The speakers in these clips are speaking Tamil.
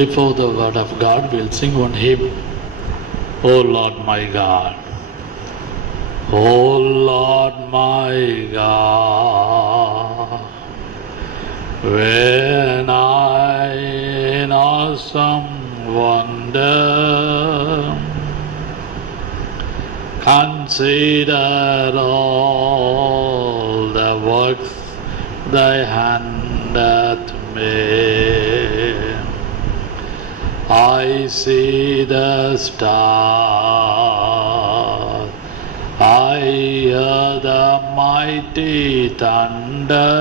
Before the word of God, we'll sing one hymn. O Lord my God, O Lord my God, when I in awesome wonder consider all the works thy hand hath made, I see the stars, I hear the mighty thunder,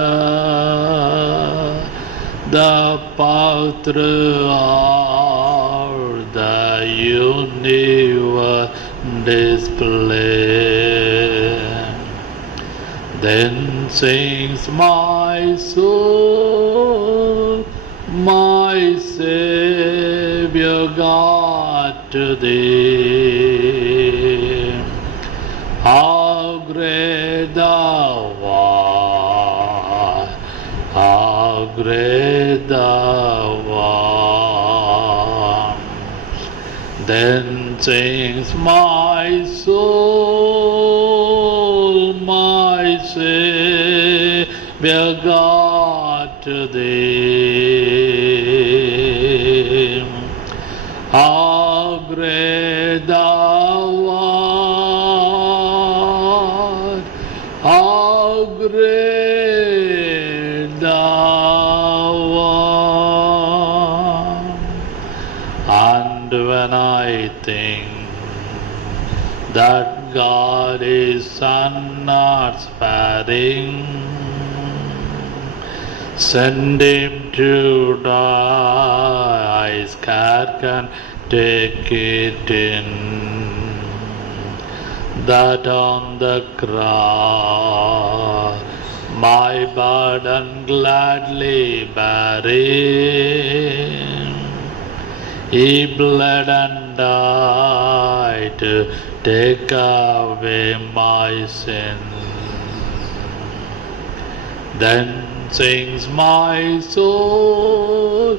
the power throughout the universe display. Then sings my soul, my Savior God, to thee. How great thou art, how great thou art. Then sings my soul, my Savior God, to thee. How great thou art, how great thou art. And when I think that God is Son not sparing, send him to die, I scarce can take it in, that on the cross my burden gladly bearing, he bled and died to take away my sin. Then sings my soul,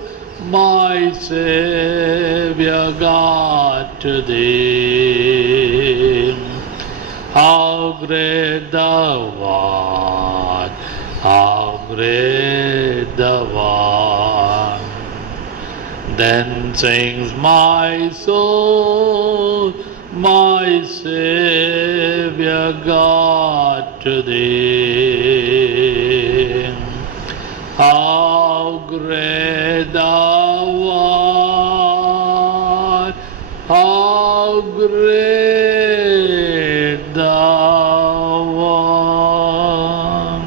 my Savior God, to thee. How great thou art, how great thou art. Then sings my soul, my Savior God, to thee. How great thou art, how great thou art.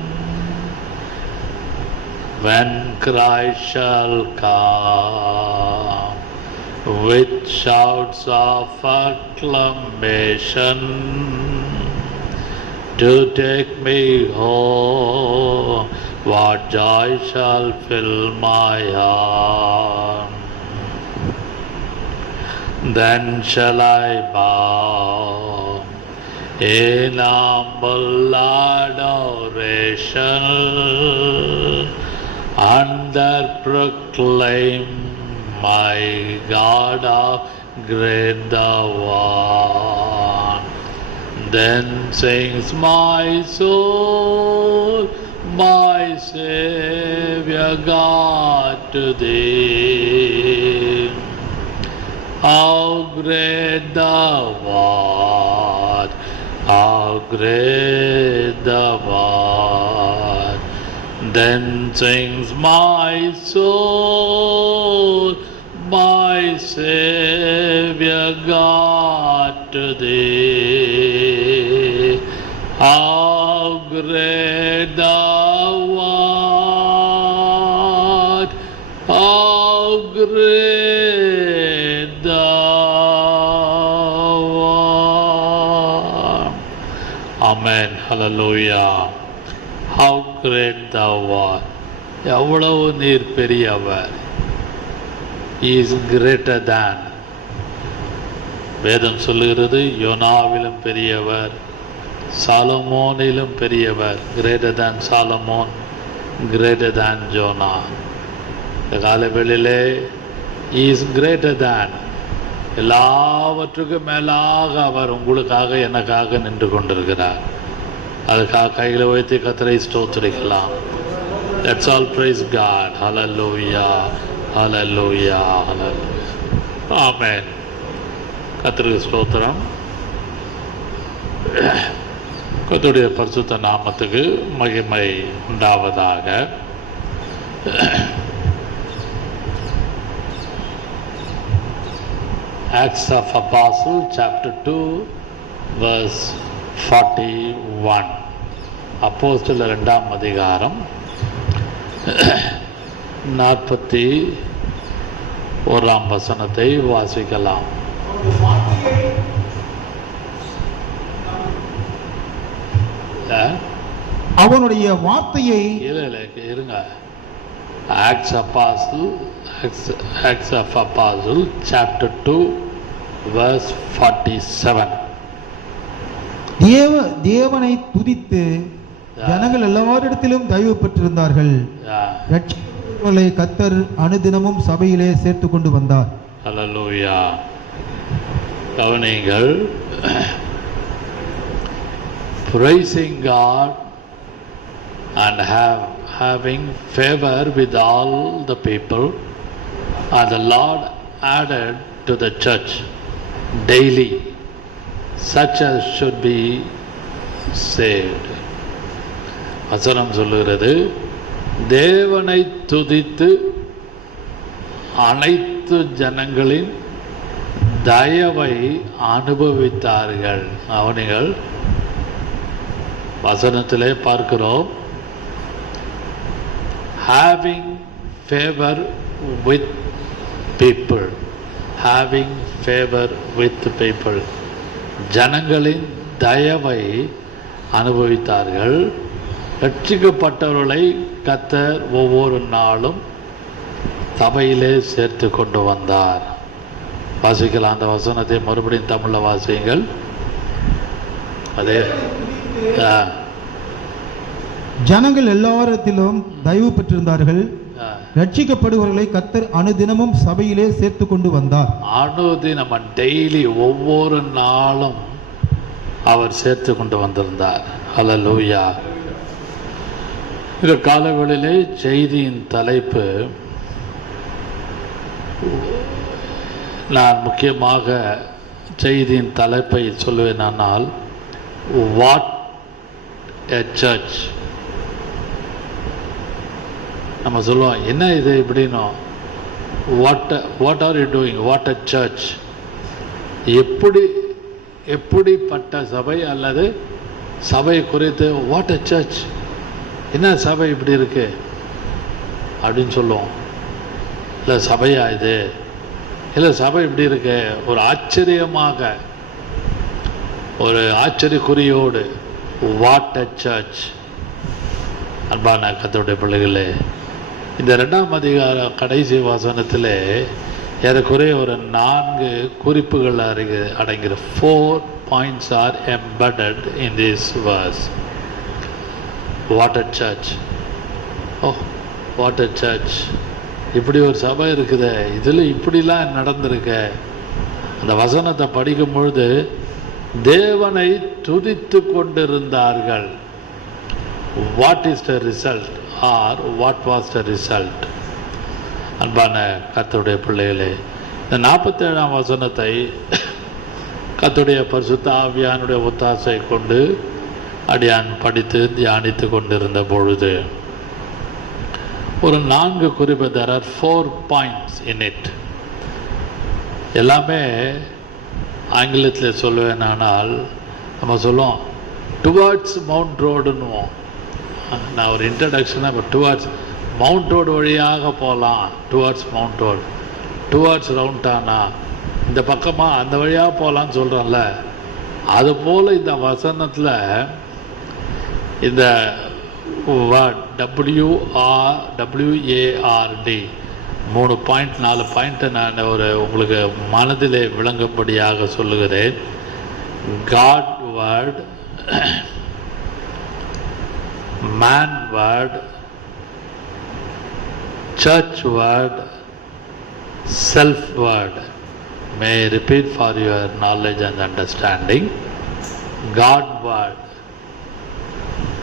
When Christ shall come with shouts of acclamation to take me home, what joy shall fill my heart. Then shall I bow in humble adoration and there proclaim, my God, how great thou art. Then sings my soul, my Savior God, to thee. How great thou art, how great thou art. Then sings my soul, my Savior God, to thee. How great thou art, how great thou art. Amen. Hallelujah. How great thou art. எவ்வளவு நீர் பெரியவர். He is greater than. வேதம் சொல்லுகிறது யோனாவிலும் பெரியவர், சாலமோனிலும் பெரியவர். Greater than Solomon, greater than Jonah. இந்த காலவெளியிலே He is greater than. எல்லாவற்றுக்கும் மேலாக அவர் உங்களுக்காக எனக்காக நின்று கொண்டிருக்கிறார். அதுக்காக கையில் வைத்து கர்த்தரை ஸ்தோத்திரிக்கலாம். Let's all praise God. Hallelujah, hallelujah, hallelujah. Amen. கர்த்தருக்கு ஸ்தோத்திரம். கர்த்தருடைய பரிசுத்த நாமத்துக்கு மகிமை உண்டாவதாக. Acts of Apostles chapter 2 verse 41. அப்போஸ்தலர் 2ஆம் அதிகாரம் 41ஆம் வசனத்தை வாசிக்கலாம். அவனுடைய வார்த்தையை இருங்க. Acts of Apostles chapter 2 verse 47. தேவனை துதித்து ஜனங்கள் எல்லாரிடத்திலும் தயவு பெற்றிருந்தார்கள். ரட்சிக்கப்படுவர்களை கர்த்தர் அனுதினமும் சபையிலே சேர்த்து கொண்டு வந்தார். ஹல்லேலூயா. கவனிங்கள். Praising God and having favor with all the people, and the Lord added to the church daily such as should be saved. வசனம் சொல்லுகிறது, தேவனை துதித்து அனைத்து ஜனங்களின் தயவை அனுபவித்தார்கள். அவர்கள் வசனத்திலே பார்க்கிறோம், having favor with people, having favor with people, ஜனங்களின் தயவை அனுபவித்தார்கள். ரட்சிக்கப்பட்டவர்களை கர்த்தர் ஒவ்வொரு நாளும் சபையிலே சேர்த்து கொண்டு வந்தார். வாசிக்கலாம் அந்த வசனத்தை மறுபடியும் தமிழில் வாசியுங்கள். அதே ஜனங்கள் எல்லாரிடத்திலும் தயவு பெற்றிருந்தார்கள். ரட்சிக்கப்படுவர்களை கர்த்தர் அனுதினமும் சபையிலே சேர்த்து கொண்டு வந்தார். அனுதினம் டெய்லி ஒவ்வொரு நாளும் அவர் சேர்த்து கொண்டு வந்திருந்தார். ஹல்லேலூயா. இந்த காலவெளியிலே செய்தியின் தலைப்பு, நான் முக்கியமாக செய்தியின் தலைப்பை சொல்லுவேனால், வாட் எ சர்ச். நம்ம சொல்லுவோம், என்ன இது இப்படின்னோ, what are you doing, what a church. எப்படிப்பட்ட சபை அல்லது சபை குறித்து வாட் அ சர்ச், என்ன சபை இப்படி இருக்கு அப்படின்னு சொல்லுவோம். இல்லை சபையா இது, இல்லை சபை இப்படி இருக்கு. ஒரு ஆச்சரியமாக, ஒரு ஆச்சரியக்குறியோடு வாட் அ சர்ச். அன்பான கர்த்தருடைய பிள்ளைகளே, இந்த 2ஆம் அதிகார கடைசி வசனத்திலே ஏறக்குறைய ஒரு 4 குறிப்புகள் அடங்கிற 4 points are embedded in this verse. What a church. Oh, what a church. இப்படி ஒரு சபை இருக்குது, இதில் இப்படிலாம் நடந்திருக்க. அந்த வசனத்தை படிக்கும் பொழுது தேவனை துதித்து கொண்டிருந்தார்கள். What is the result R what was the result? அன்பான கர்த்தருடைய பிள்ளைகளே, இந்த 47ஆம் வசனத்தை கர்த்தருடைய பரிசுத்த ஆவியானுடைய ஒத்தாசை கொண்டு அடியான் படித்து தியானித்து கொண்டிருந்த பொழுது ஒரு 4 குறிப்பு, there are 4 points in it. எல்லாமே ஆங்கிலத்தில் சொல்லுவேனால் நம்ம சொல்லுவோம் டுவார்ட்ஸ் மவுண்ட் ரோடுன்னுவோம். நான் ஒரு இன்ட்ரடக்ஷனாக இப்போ டுவார்ட்ஸ் மவுண்ட் ரோடு வழியாக போகலாம், டுவார்ட்ஸ் மவுண்ட் ரோடு, டுவார்ட்ஸ் ரவுண்டானா, இந்த பக்கமாக அந்த வழியாக போகலான்னு சொல்கிறோம்ல. அதுபோல் இந்த வசனத்தில் இந்த WARD 3 பாயிண்ட் 4 பாயிண்ட்டை நான் உங்களுக்கு மனதிலே விளங்கும்படியாக சொல்லுகிறேன். God word, man word, church word self word. May I repeat for your knowledge and understanding. God word.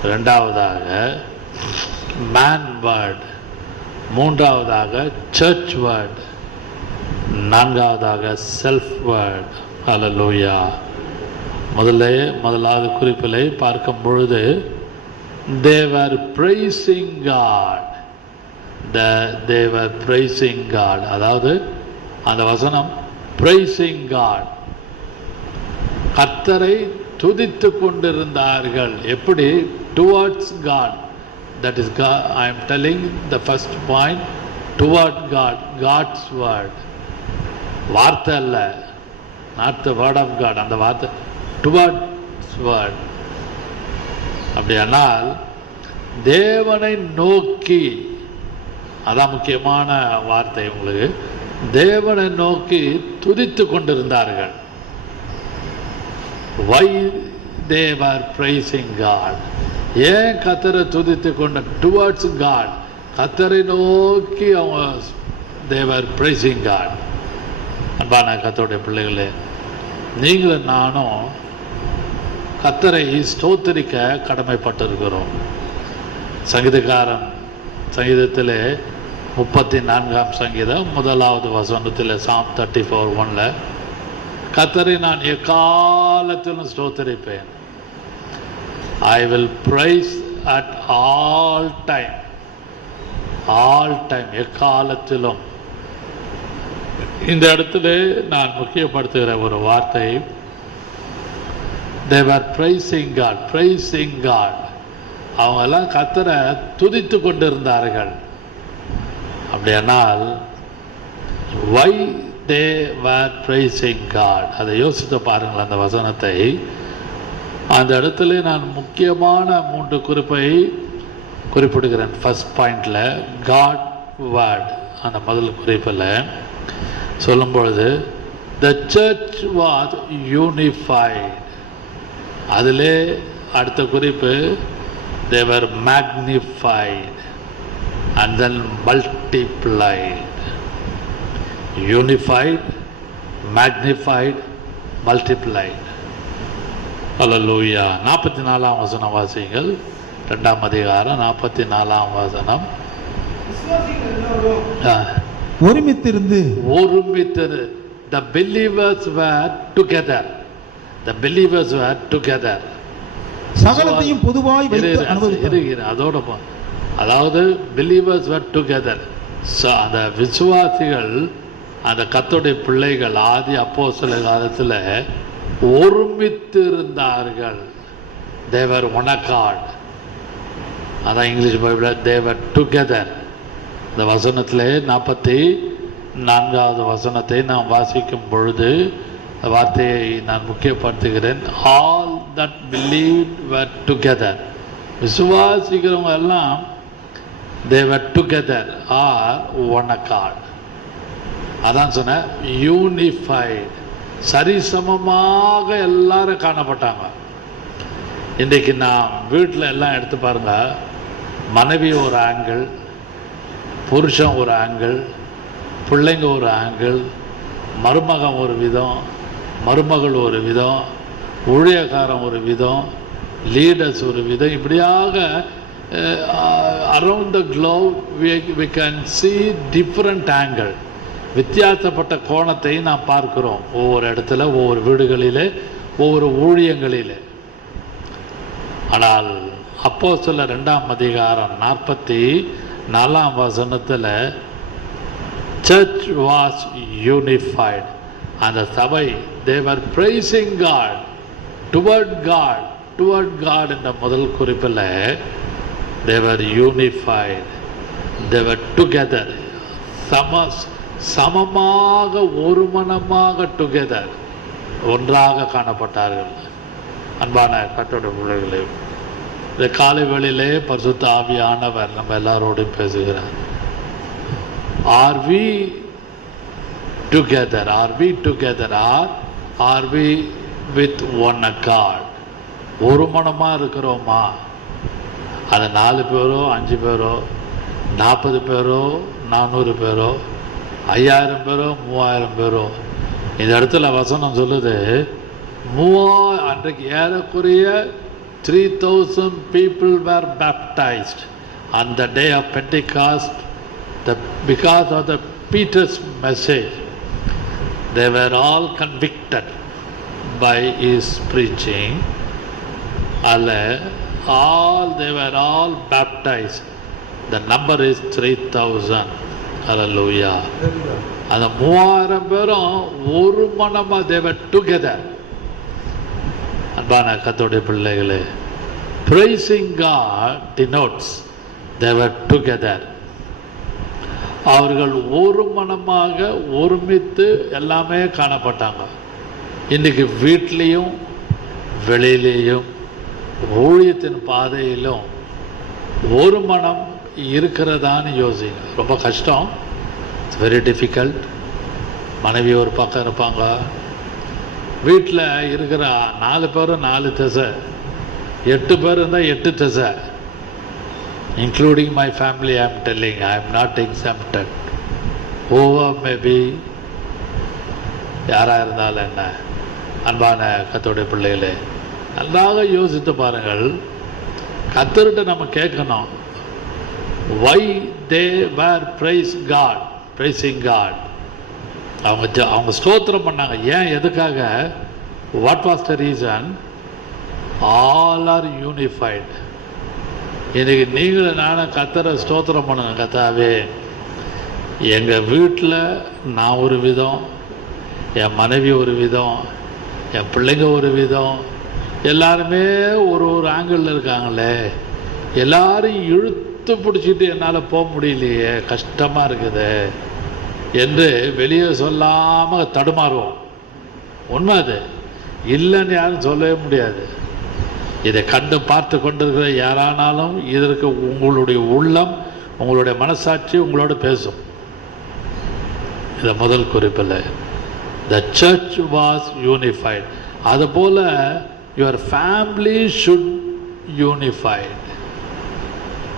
இரண்டாவதாக man word. மூன்றாவதாக church word. நான்காவதாக self word. Hallelujah. முதலாவது குறிப்பிலே பார்க்கும் பொழுது they were praising God. They were praising God. அதாவது அந்த வசனம் praising God. கர்த்தரை துதித்து கொண்டிருந்தார்கள். எப்படி? Towards God. That is God. I am telling the first point. Toward God. God's word. வார்த்தை அல்ல, not the word of God. அந்த வார்த்தை towards word. அப்படியானால் தேவனை நோக்கி, அதான் முக்கியமான வார்த்தை உங்களுக்கு, தேவனை நோக்கி துதித்து கொண்டிருந்தார்கள். Why they were praising God? ஏன் கர்த்தரை துதித்து கொண்ட? Towards God. கர்த்தரை நோக்கி அவங்க they were praising God. அன்பான கர்த்தருடைய பிள்ளைகளே, நீங்களும் நானும் கர்த்தரை ஸ்தோத்திரிக்க கடமைப்பட்டிருக்கிறோம். சங்கீதக்காரன் சங்கீதத்திலே 34ஆம் சங்கீதம் 1வது வசனத்தில் Psalm 34:1 கர்த்தரை நான் எக்காலத்திலும் ஸ்தோத்திரிப்பேன். I will praise at all time. All time, எக்காலத்திலும். இந்த இடத்துல நான் முக்கியப்படுத்துகிற ஒரு வார்த்தை, they were praising God. Praising God. அவங்க எல்லாம் கர்த்தரை துதித்து கொண்டிருந்தார்கள். அப்படியானால் why they were praising God? அதை யோசித்து பாருங்கள் அந்த வசனத்தை. அந்த இடத்துல நான் முக்கியமான 3 குறிப்பை குறிப்பிடுகிறேன். ஃபர்ஸ்ட் பாயிண்ட்ல காட் வேர்ட், அந்த முதல் குறிப்பில் சொல்லும் பொழுது the church was unified. அதிலே அடுத்த குறிப்பு they were magnified and then multiplied. Unified, magnified, multiplied. Hallelujah. 44ஆம் வசனம் வாசிங்கள். 2ஆம் அதிகாரம் 44ஆம் வசனம். ஒருமித்திருந்து the believers were together. The believers were together. சகலத்தையும் பொதுவாய் வைத்து அனுபவித்தார்கள். அதோட அதாவது believers were together. அந்த விசுவாசிகள், அந்த கர்த்தருடைய பிள்ளைகள் ஆதி அப்போஸ்தலர் காலத்தில் ஒருமித்து இருந்தார்கள். they were one accord. அதான் English Bible they were together. இந்த வசனத்தில் 44வது வசனத்தை நாம் வாசிக்கும் பொழுது வார்த்தையை நான் முக்கியப்படுத்துகிறேன். All that believed were together. விசுவாசிக்கிறவங்க எல்லாம் they were together or one accord. அதான் சொன்ன யூனிஃபைட். சரிசமமாக எல்லாரும் காணப்பட்டாங்க. இன்றைக்கு நான் வீட்டில் எல்லாம் எடுத்து பாருங்க, மனைவி ஒரு ஆங்கிள், புருஷன் ஒரு ஆங்கிள், பிள்ளைங்க ஒரு ஆங்கிள், மருமகன் ஒரு விதம், மருமகள் ஒரு விதம், ஊழியக்காரன் ஒரு விதம், லீடர்ஸ் ஒரு விதம். இப்படியாக around the Globe we can see different angle. வித்தியாசப்பட்ட கோணத்தை நாம் பார்க்கிறோம் ஒவ்வொரு இடத்துல, ஒவ்வொரு வீடுகளிலே, ஒவ்வொரு ஊழியங்களிலே. ஆனால் அப்போஸ்தலர் 2ஆம் அதிகாரம் 44ஆம் வசனத்தில் church was unified. அந்த சபை they were praising God, toward God என்ற முதல் குறிப்பில் they were unified, they were together. சமமாக ஒரு மனமாக together, ஒன்றாக காணப்பட்டார்கள். அன்பான கர்த்தருடைய பிள்ளைகளே, இந்த காலை வேளையிலே பரிசுத்த ஆவியானவர் நம்ம எல்லாரோடும் பேசுகிறார். Are we together? Are we together? Are we with one accord? ஒரு மனமாக இருக்கிறோமா? அது 4 பேரோ 5 பேரோ 40 பேரோ 400 பேரோ 5000 பேரோ 3000 பேரோ. இந்த இடத்துல வசனம் சொல்லுது அன்றைக்கு ஏறக்குறைய 3000 people were baptized on the day of Pentecost. Because of the Peter's message, they were all convicted by his preaching. They were all baptized. The number is 3000. Hallelujah. அந்த 3000 பேரும் ஒரு மனமா they were together. அன்பான கர்த்தருடைய பிள்ளைகளே, praising God denotes they were together. அவர்கள் ஒரு மனமாக ஒருமித்து எல்லாமே காணப்பட்டாங்க. இன்றைக்கு வீட்லேயும் வெளியிலேயும் ஊழியத்தின் பாதையிலும் ஒரு மனம் இருக்கிறதான்னு யோசிங்க. ரொம்ப கஷ்டம். It's very difficult. மனைவி ஒரு பக்கம் இருப்பாங்க, வீட்டில் இருக்கிற 4 பேரும் 4 திசை, 8 பேர் இருந்தால் 8 திசை. Including my family, I am telling, I am not exempted. Whoever may be, யாராக இருந்தாலும் என்ன. அன்பான கர்த்தருடைய பிள்ளைகளே, நன்றாக யோசித்து பாருங்கள். கர்த்தர்கிட்ட நம்ம கேட்கணும், why they were praising God. அவங்க ஸ்தோத்திரம் பண்ணாங்க. ஏன், எதுக்காக? What was the reason? All are unified. இன்றைக்கி நீங்களும் நானும் கர்த்தரை ஸ்தோத்திரம் பண்ணுங்க. கர்த்தாவே, எங்கள் வீட்டில் நான் ஒரு விதம், என் மனைவி ஒரு விதம், என் பிள்ளைங்க ஒரு விதம், எல்லாருமே ஒரு ஆங்கிளில் இருக்காங்களே, எல்லாரும் இழுத்து பிடிச்சிட்டு என்னால் போக முடியலையே, கஷ்டமாக இருக்குது என்று வெளியே சொல்லாமல் தடுமாறுவோம். உண்மை அது இல்லைன்னு யாரும் சொல்லவே முடியாது. இதை கண்டு பார்த்து கொண்டிருக்கிற யாரானாலும் இதற்கு உங்களுடைய உள்ளம், உங்களுடைய மனசாட்சி உங்களோட பேசும். இதை முதல் குறிப்பில் the church was unified. அதுபோல் your family should unified.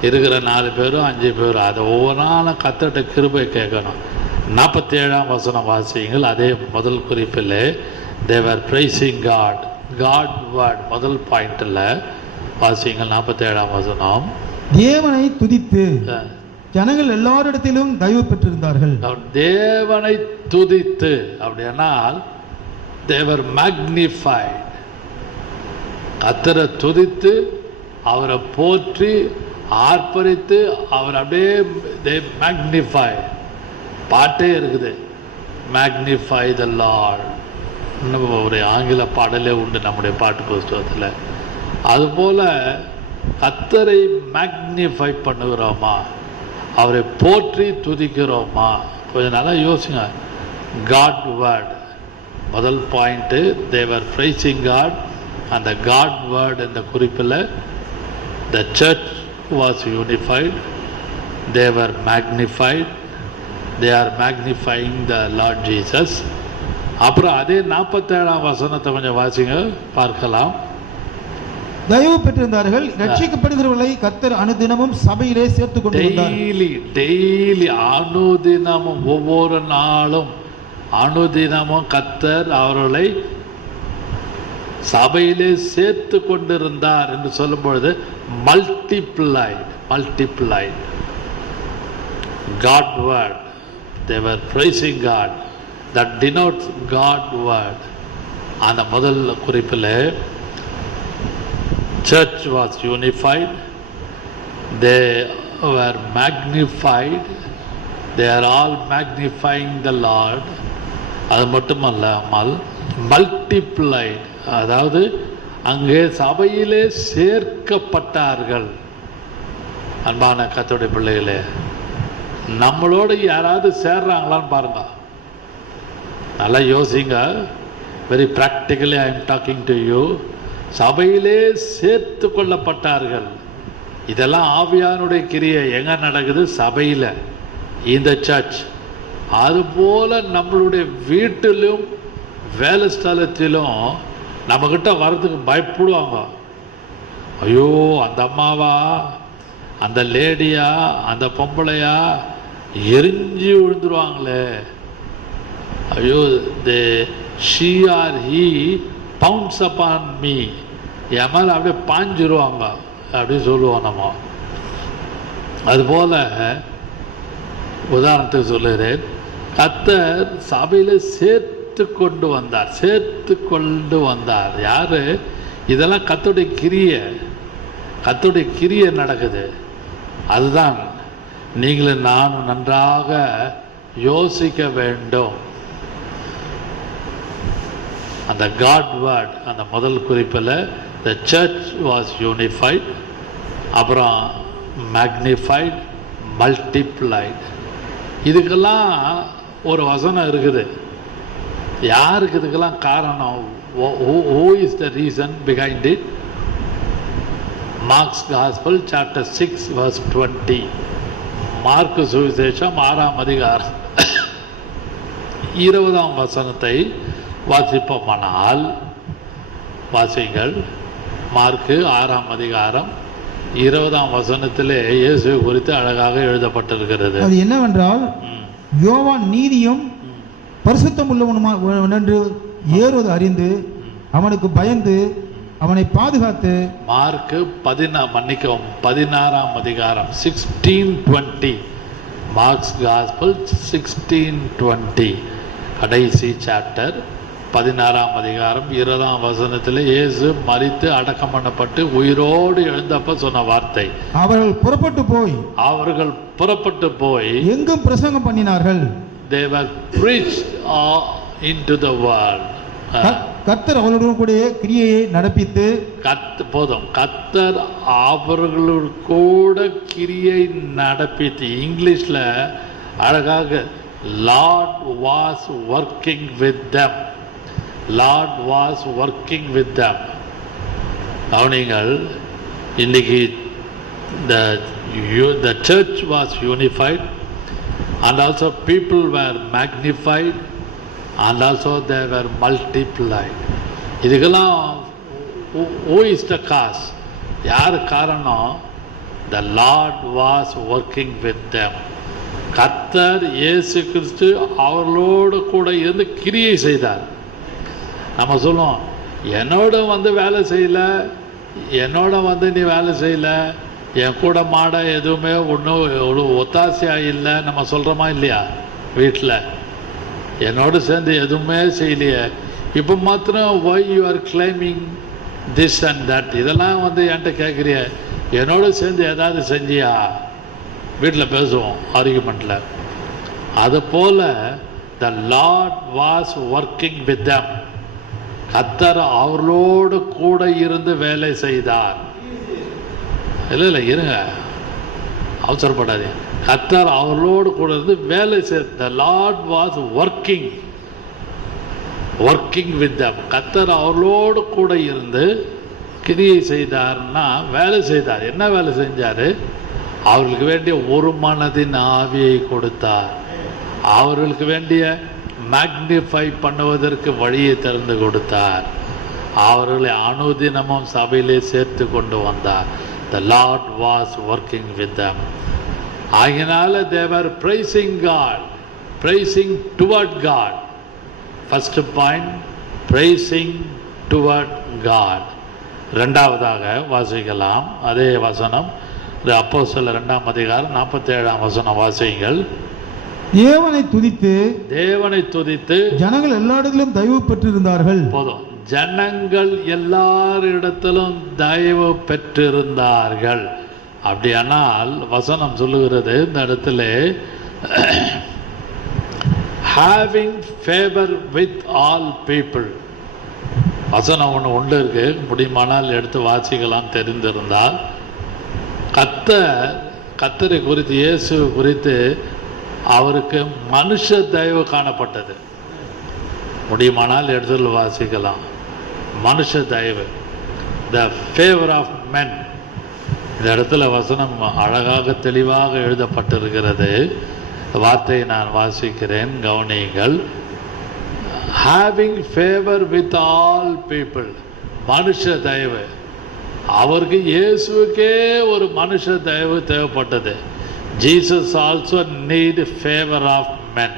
இருக்கிற 4 பேரும் 5 பேரும் அதை ஒவ்வொரு நாளும் கர்த்தர்கிட்ட கிருபை கேட்கணும். 47ஆம் வசனம் வாசியுங்கள். அதே முதல் குறிப்பில் they were praising God. God word முதல் பாயிண்ட்ல வாசியுங்கள். 47ஆம் வசனம். தேவனை துதித்து ஜனங்கள் எல்லாரிடத்திலும் தயவு பெற்றிருந்தார்கள். தேவனை துதித்து அப்படியானால் they were magnified. கர்த்தரை துதித்து அவரை போற்றி ஆர்ப்பரித்து அவர் அப்படியே they magnify. பாட்டே இருக்குது, magnify the Lord. இன்னும் ஒரு ஆங்கில பாடலே உண்டு நம்முடைய பாட்டு புஸ்தகத்தில். அதுபோல் கர்த்தரை மேக்னிஃபை பண்ணுகிறோமா, அவரை போற்றி துதிக்கிறோமா? கொஞ்சம் நல்லா யோசிங்க. காட் வேர்ட் முதல் பாயிண்ட்டு, தேவர் பிரைசிங் காட். அந்த காட் வேர்ட் என்ற குறிப்பில் the church was unified, they were magnified, they are magnifying the Lord Jesus. அப்புறம் அதே 47ஆம் வசனத்தை கொஞ்சம் வாசிங்க, பார்க்கலாம். தயவு பெற்றிருந்தார்கள், ரட்சிக்கப்படுகிறவர்களை கர்த்தர் அனுதினமும் சபையிலே சேர்த்து கொண்டு டெய்லி அனுதினமும் ஒவ்வொரு நாளும் அனுதினமும் கர்த்தர் அவர்களை சபையிலே சேர்த்து கொண்டிருந்தார் என்று சொல்லும் பொழுது multiplied God word. They were praising God. That denotes God word. அந்த முதல் குறிப்பில் church was unified, they were magnified, they are all magnifying the Lord. அது மட்டுமல்லாமல் multiplied, அதாவது அங்கே சபையிலே சேர்க்கப்பட்டார்கள். அன்பான கர்த்தருடைய பிள்ளைகளே, நம்மளோட யாராவது சேர்றாங்களான்னு பாருங்க, நல்லா யோசிங்க. Very practically I am talking to you. சபையிலே சேர்த்து கொள்ளப்பட்டார்கள். இதெல்லாம் ஆவியானுடைய கிரியை எங்கே நடக்குது? சபையில், இந்த சர்ச். அதுபோல் நம்மளுடைய வீட்டிலும் வேலை ஸ்தலத்திலும் நம்மக்கிட்ட வர்றதுக்கு பயப்படுவாங்க. ஐயோ, அந்த அம்மாவா, அந்த லேடியா, அந்த பொம்பளையா, எரிஞ்சு விழுந்துருவாங்களே, ஐயோ she or he pounds upon me, என் மேலே அப்படியே பாஞ்சிருவாங்க அப்படின்னு சொல்லுவோம் நம்ம. அதுபோல் உதாரணத்துக்கு சொல்லுகிறேன், கர்த்தர் சபையில் சேர்த்து கொண்டு வந்தார். யார்? இதெல்லாம் கர்த்தருடைய கிரியை நடக்குது. அதுதான் நீங்களும் நானும் நன்றாக யோசிக்க வேண்டும். அந்த காட் வேர்ட், அந்த முதல் குறிப்பில் the church was unified, அப்புறம் magnified, multiplied. இதுக்கெல்லாம் ஒரு வசனம் இருக்குது. யாருக்கு இதுக்கெல்லாம் காரணம்? who is the reason behind it? Mark's Gospel chapter 6 verse 20. Mark சுவிசேஷம் 6ஆம் அதிகாரம் 20ஆம் வசனத்தை வாசிப்போமானால், வாசிங்கள். மார்க்கு 6ஆம் அதிகாரம் 20ஆம் வசனத்திலே இயேசு குறித்து அழகாக எழுதப்பட்டிருக்கிறது. அது என்னவென்றால், யோவான் நீதியும் பரிசுத்தம் உள்ளவனும் என்று ஏறுவது அறிந்து அவனுக்கு பயந்து அவனை பாதுகாத்து. மார்க்கு 16ஆம் அதிகாரம் 16:20. மார்க்ஸ் காஸ்பல் 16:20, கடைசி சாப்டர் 16ஆம் அதிகாரம் 20ஆம் வசனத்தில் இயேசு மரித்து அடக்கம் பண்ணப்பட்டு உயிரோடு எழுந்தப்ப சொன்ன வார்த்தை, அவர்கள் புறப்பட்டு போய் எங்கும் பிரசங்கம் பண்ணினார்கள். They were preached into the world. கர்த்தர் அவர்களுடன் கூட கிரியையை நடப்பித்து. கர்த்தர் அவர்களோடு கூட கிரியை நடப்பித்து. இங்கிலீஷ்ல அழகாக Lord was working with them. Lord was working with them. கவனிங்கள், இன்னைக்கு the church was unified, and also people were magnified, and also they were multiplied. இதுக்கெல்லாம் who is the cause? யார் காரணம்? The Lord was working with them. கர்த்தர் இயேசு கிறிஸ்து அவர்களோடு கூட இருந்து கிரியை செய்தார். நம்ம சொல்லுவோம், என்னோட வேலை செய்யலை, நீ வேலை செய்யலை, என் கூட மாட எதுவுமே ஒன்றும் ஒத்தாசையாக இல்லை, நம்ம சொல்கிறோமா இல்லையா? வீட்டில் என்னோடு சேர்ந்து எதுவுமே செய்யலையே, இப்போ மாத்திரம் why you are claiming this and that, இதெல்லாம் என்கிட்ட கேட்குறிய, என்னோடு சேர்ந்து ஏதாவது செஞ்சியா? வீட்டில் பேசுவோம் ஆர்கியூமெண்ட்டில். அதுபோல் the Lord was working with them. கர்த்தர் அவர்களோடு கூட இருந்து வேலை செய்தார். இல்லை இருங்க, அவசரப்படாதீங்க. கர்த்தர் அவர்களோடு கூட இருந்து வேலை செய்தார். The Lord was working with them. கர்த்தர் அவர்களோடு கூட இருந்து கிரியை செய்தார்னா வேலை செய்தார். என்ன வேலை செஞ்சார்? அவர்களுக்கு வேண்டிய ஒரு மனதின் ஆவியை கொடுத்தார். அவர்களுக்கு வேண்டிய மேக்னிஃபை பண்ணுவதற்கு வழியை திறந்து கொடுத்தார். அவர்களை அனுதினமும் சபையிலே சேர்த்து கொண்டு வந்தார். The Lord was working with them. ஆகினால they were praising God, praising toward God. First point, praising toward God. இரண்டாவதாக வாசிக்கலாம் அதே வசனம், அப்போஸ்தலர் 2ஆம் அதிகாரம் 47ஆம் வசனம் வாசியுங்கள். தேவனை துதித்து ஜனங்கள் எல்லா இடத்திலும் தயவு பெற்றிருந்தார்கள். போதும், ஜனங்கள் எல்லாரிடத்திலும் தயவு பெற்றிருந்தார்கள். அப்படியானால் வசனம் சொல்லுகிறது இந்த இடத்துல having favor with all people. வசனம் ஒன்று இருக்கு, முடியுமானால் எடுத்து வாசிக்கலாம் தெரிந்திருந்தால். கர்த்தரை குறித்து, இயேசு குறித்து அவருக்கு மனுஷ தயவு காணப்பட்டது. முடியுமானால் எடுத்து வாசிக்கலாம். மனுஷ தயவு, த ஃபேவர் ஆஃப் மென். இந்த இடத்துல வசனம் அழகாக தெளிவாக எழுதப்பட்டிருக்கிறது. வார்த்தையை நான் வாசிக்கிறேன், கவனியுங்கள். Having favour with all people. மனுஷ தயவு. அவருக்கு இயேசுக்கே ஒரு மனுஷ தயவு தேவைப்பட்டது. Jesus also need favor of men.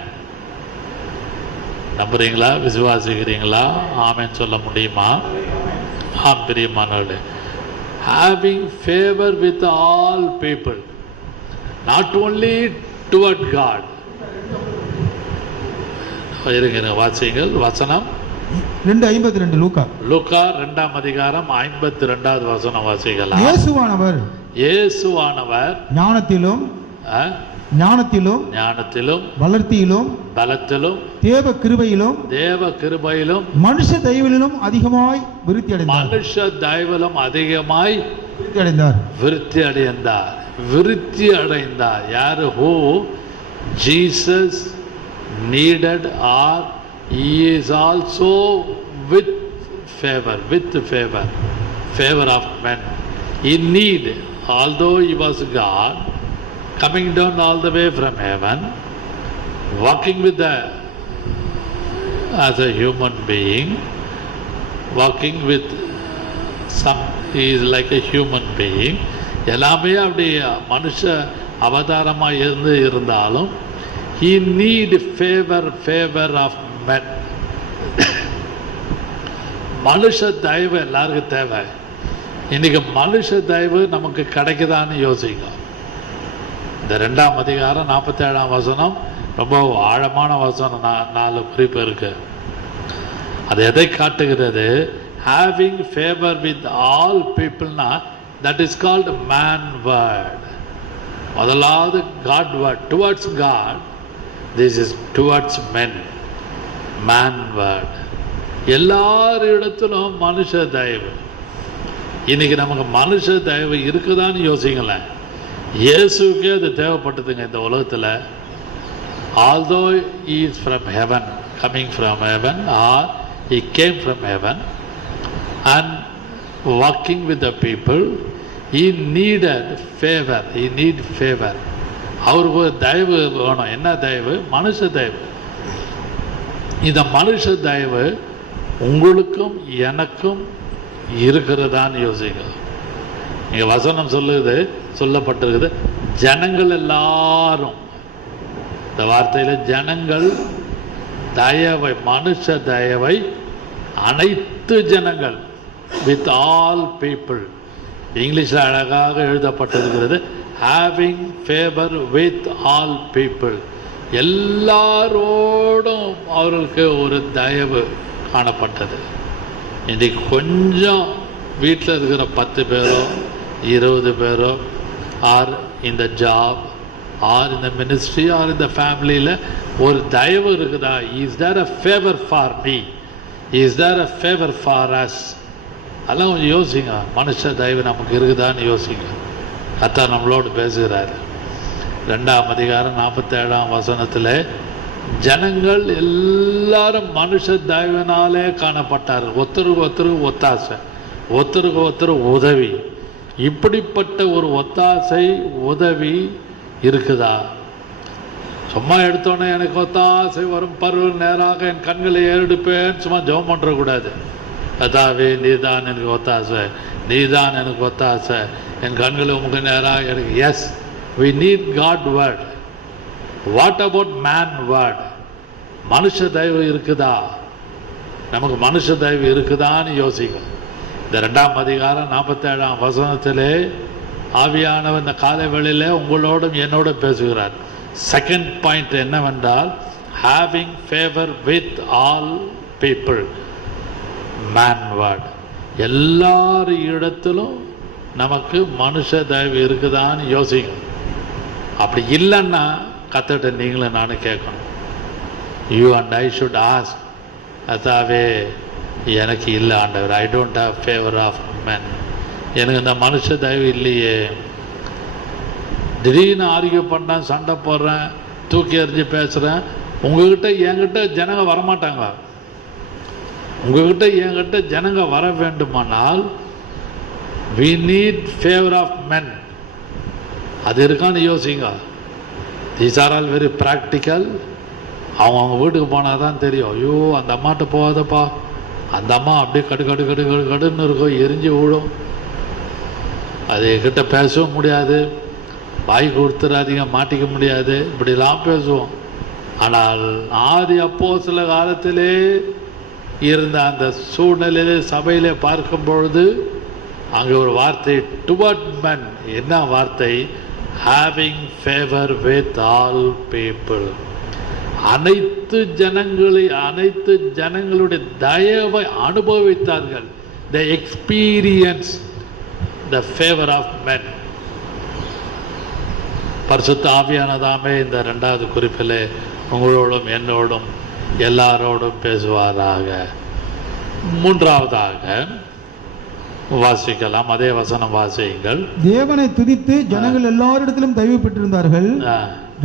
நம்புறீங்களா? விசுவாசிக்கிறீங்களா? ஆமென் சொல்ல முடியுமா? ஆம் பிரியமானவர்களே, having favor with all people, not only toward God. இருங்க வாசிங்கள் வசனம் 2:52 லூக்கா. லூக்கா 2ஆம் அதிகாரம் 52வது வசனம் வாசிக்கலாம். இயேசுவானவர் ஞானத்திலும் வளர்த்தியிலும் பலத்திலும் தேவ கிருபையிலும் மனுஷ தயவிலும் அதிகமாய் விருத்தி அடைந்தார். யாரு? who Jesus needed, or he is also with favor of men. He need, although he was God, coming down all the way from heaven, walking with as a human being, walking with he is like a human being. எல்லாமே அப்படி மனுஷ அவதாரமாக இருந்தாலும் he need favor of men. மனுஷ தயவு எல்லாருக்கும் தேவை. இன்னைக்கு மனுஷ தயவு நமக்கு கிடைக்குதான்னு யோசிங்க. இந்த 2ஆம் அதிகாரம் 47ஆம் வசனம் ரொம்ப ஆழமான வசனம், 4 குறிப்பு இருக்கு. அது எதை காட்டுகிறது? having favor with all peopleனா, that is called man word. முதலாவது God word, towards God. This is towards men, man word. எல்லாரிடத்திலும் மனுஷ தயவு. இன்னைக்கு நமக்கு மனுஷ தயவு இருக்குதான்னு யோசிங்களேன். இயேசுக்கே அது தேவைப்பட்டதுங்க இந்த உலகத்தில். although he is from heaven, coming from heaven, or he came from heaven and walking with the people, he needed favor. அவருக்கு தயவு வேணும். என்ன தயவு? மனுஷ தயவு. இந்த மனுஷ தயவு உங்களுக்கும் எனக்கும் இருக்கிறதான்னு யோசிங்க. இங்கே வசனம் சொல்லப்பட்டிருக்குது, ஜனங்கள் எல்லாரும். இந்த வார்த்தையில் ஜனங்கள் தயவை, மனுஷ தயவை அனைத்து ஜனங்கள், வித் ஆல் பீப்புள். இங்கிலீஷில் அழகாக எழுதப்பட்டிருக்கிறது, having favor with all people. எல்லாரோடும் அவர்களுக்கு ஒரு தயவு காணப்பட்டது. இன்றைக்கு கொஞ்சம் வீட்டில் இருக்கிற 10 பேரோ 20 பேரோ, ஆர் இந்த ஜாப், ஆர் இந்த மினிஸ்ட்ரி, ஆர் இந்த ஃபேமிலியில் ஒரு தயவு இருக்குதா? Is there a favour for me? Is there a favour for us? அதெல்லாம் கொஞ்சம் யோசிங்க. மனுஷ தயவு நமக்கு இருக்குதான்னு யோசிங்க. கர்த்தர் நம்மளோடு பேசுகிறார். 2ஆம் அதிகாரம் 47ஆம் வசனத்தில் ஜனங்கள் எல்லாரும் மனுஷ தயவினாலே காணப்பட்டார்கள். ஒருத்தருக்கு ஒத்தாசை, ஒருத்தருக்கு உதவி. இப்படிப்பட்ட ஒரு ஒத்தாசை, உதவி இருக்குதா? சும்மா எடுத்தோன்னே எனக்கு ஒத்தாசை வரும் பருவம் நேராக என் கண்களை ஏறெடுப்பேன்னு சும்மா ஜெபம் பண்ணுறக்கூடாது. கர்த்தாவே நீதான் எனக்கு ஒத்தாசை, நீதான் எனக்கு ஒத்தாசை, என் கண்களை உங்க நேராக எனக்கு. Yes, we need God word. What about man word? மனுஷ தயவு இருக்குதா? நமக்கு மனுஷ தயவு இருக்குதான்னு யோசிக்கும். இந்த 2ஆம் அதிகாரம் 47ஆம் வசனத்திலே ஆவியானவர் இந்த காலை வேளையிலே உங்களோடும் என்னோட பேசுகிறார். செகண்ட் பாயிண்ட் என்னவென்றால், having favor with all people, man word. எல்லார் இடத்திலும் நமக்கு மனுஷ தயவு இருக்குதான்னு யோசிக்கும். அப்படி இல்லைன்னா கர்த்தர்ட்ட நீங்களும் நானும் கேட்கணும். You and I should ask, அதாவே எனக்கு இல்லை ஆண்டவர், I don't have favour of men. எனக்கு இந்த மனுஷ தயவு இல்லையே. திடீர்னு ஆர்கியூ பண்ணேன், சண்டை போடுறேன், தூக்கி எறிஞ்சு பேசுகிறேன். உங்ககிட்ட என்கிட்ட ஜனங்க வரமாட்டாங்க. உங்ககிட்ட என்கிட்ட ஜனங்க வர வேண்டுமானால் we need favor of men. அது இருக்கான்னு யோசிங்க. these are all very practical. அவங்க வீட்டுக்கு போனால் தான் தெரியும். ஐயோ அந்த அம்மாட்ட போகாதப்பா, அந்த அம்மா அப்படியே கடுன்னு இருக்கும், எரிஞ்சு விடும், அது கிட்ட பேசவும் முடியாது. வாய் கொடுத்துறாதீங்க, மாட்டிக்க முடியாது, இப்படிலாம் பேசுவோம். ஆனால் ஆதி அப்போஸ்தல காலத்திலே இருந்த அந்த சூழ்நிலையிலே சபையிலே பார்க்கும் பொழுது அங்கே ஒரு வார்த்தை, டுவர்ட் மென். என்ன வார்த்தை? Having favour with all people. அனைத்து ஜனங்களுடைய தயவை அனுபவித்தார்கள். they experienced the favor of men. பரிசுத்த ஆவியானதாமே இந்த 2வது குறிப்பிலே உங்களோடும் என்னோடும் எல்லாரோடும் பேசுவாராக. 3வதாக வாசிக்கலாம், அதே வசனம் வாசியுங்கள். தேவனை துதித்து ஜனங்கள் எல்லாரிடத்திலும் தயவு பெற்றிருந்தார்கள்.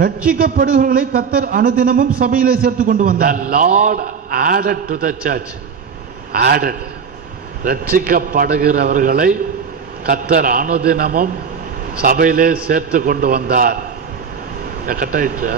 ரட்சிக்கப்படுகிறவர்களை கர்த்தர் அனுதினமும் சபையிலே சேர்த்து கொண்டு வந்தார். The Lord added to the church. added. ரட்சிக்கப்படுகிறவர்களை கர்த்தர் அனுதினமும் சபையிலே சேர்த்து கொண்டு வந்தார். கட்டாயிற்று.